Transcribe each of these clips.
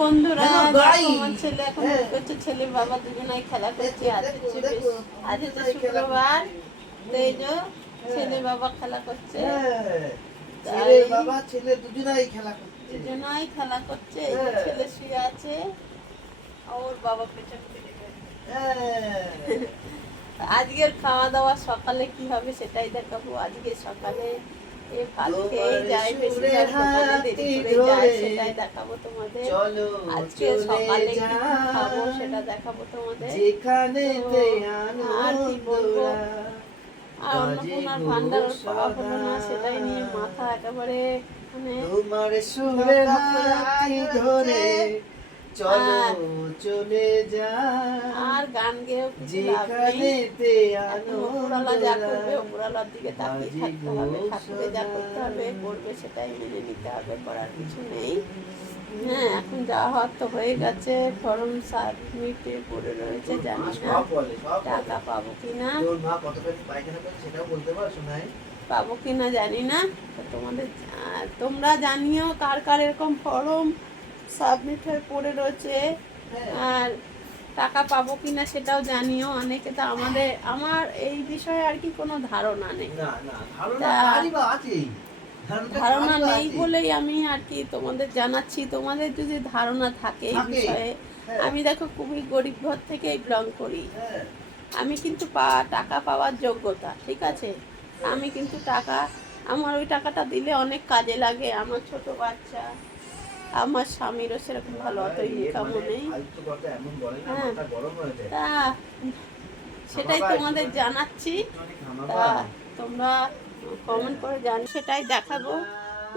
বন্ধুরা আমার ছেলে এখন করছে, ছেলে বাবা দুজনাই খেলা করছে। আজ হচ্ছে শুক্রবার, ছেলে বাবা খেলা করছে, দুজনাই খেলা করছে। ছেলে শুয়ে আছে, ওর বাবা পেছন আজকের খাওয়া দাওয়া সকালে কি হবে সেটাই দেখাবো। আজকে সকালে সেটাই দেখাবো তোমাদের। আজকে সকালে কি খাবো সেটা দেখাবো তোমাদের। আর কি বলবো, আর অন্নপূর্ণার ভান্ডার খাওয়া হলো না, সেটাই নিয়ে মাথা একেবারে মানে আর গান গেয়েও উপরালা যা করবে উপরালার দিকে তাকিয়ে থাকতে হবে। ঠাকুরে যা করতে হবে করবে, সেটাই মেনে নিতে হবে, করার কিছু নেই। হ্যাঁ, এখন যা হওয়ার তো হয়ে গেছে। ফর্ম সাবমিটে পড়ে রয়েছে, জানি না টাকা পাবো কিনা জানি না। তোমরা জানিও কার কার এরকম ফর্ম সাবমিট হয়ে পড়ে রয়েছে, আর টাকা পাবো কিনা সেটাও জানিও। অনেকে তো আমার এই বিষয়ে আর কি কোনো ধারণা নেই, ধারণা নেই বলেই আমি আর কি তোমাদের জানাচ্ছি। তোমাদের যদি ধারণা থাকে এই বিষয়ে, আমি দেখো খুবই গরিব ঘর থেকে বিলং করি, আমি কিন্তু টাকা পাওয়ার যোগ্যতা, ঠিক আছে। আমি কিন্তু আমার ওই টাকাটা দিলে অনেক কাজে লাগে। আমার ছোট বাচ্চা, আমার স্বামীরও সেরকম ভালো অত ইনকামও নেই। হ্যাঁ, তা সেটাই তোমাদের জানাচ্ছি। তা তোমরা কমেন্ট করে জানি, সেটাই দেখাবো।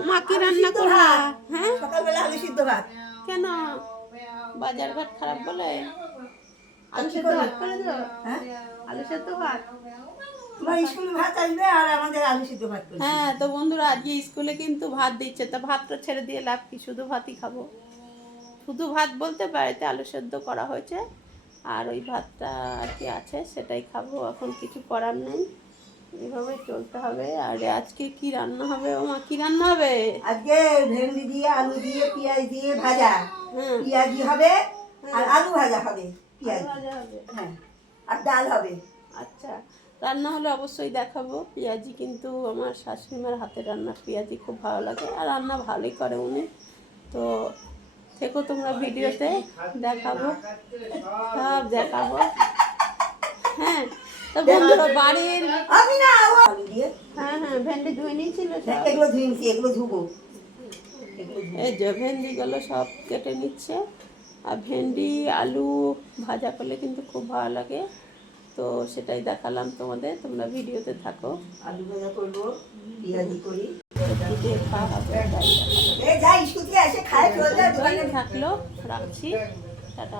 মা কি রান্না করলা? হ্যাঁ, সকালবেলা আলু সিদ্ধ ভাত। কেন বাজার ঘাট খারাপ বলে আলু সিদ্ধ ভাত করে দিল? হ্যাঁ, আলু সিদ্ধ ভাত। হ্যাঁ, তো বন্ধুরা আজকে স্কুলে কিন্তু ভাত দিচ্ছে, তা ভাতটা ছেড়ে দিয়ে লাভ কি, শুধু ভাতই খাবো। শুধু ভাত বলতে বাড়িতে আলু সেদ্ধ করা হয়েছে, আর ওই ভাতটা আর কি আছে সেটাই খাবো। এখন কিছু করার নেই, এভাবে চলতে হবে। আর আজকে কি রান্না হবে? ও মা, কি রান্না হবে আজকে? ভেন্ডি দিয়ে আলু দিয়ে পেঁয়াজ দিয়ে ভাজা, পেঁয়াজি হবে আর আলু ভাজা হবে, পেঁয়াজ ভাজা হবে, হ্যাঁ, আর ডাল হবে। আচ্ছা, রান্না হলে অবশ্যই দেখাবো। পেঁয়াজি কিন্তু আমার শাশুড়িমার হাতের রান্না পেঁয়াজি খুব ভালো লাগে, আর রান্না ভালোই করে উনি। তো থেকো তোমরা, ভিডিওতে দেখাবো, সব দেখাবো। হ্যাঁ, তো বন্ধুরা বাড়ির আমি না আলু দিয়ে, হ্যাঁ ভেন্ডি ধুয়ে নিয়েছিল, এগুলো ধুইছি, এগুলো ধুবো। এই যে ভেন্ডিগুলো সব কেটে নিচ্ছে। আর ভেন্ডি আলু ভাজা করলে কিন্তু খুব ভালো লাগে, তো সেটাই দেখালাম তোমাদের। তোমরা ভিডিওতে থাকো। আলু ভাজা করবো, পেঁয়াজি করি, থাকলো, রাখছি, টাটা।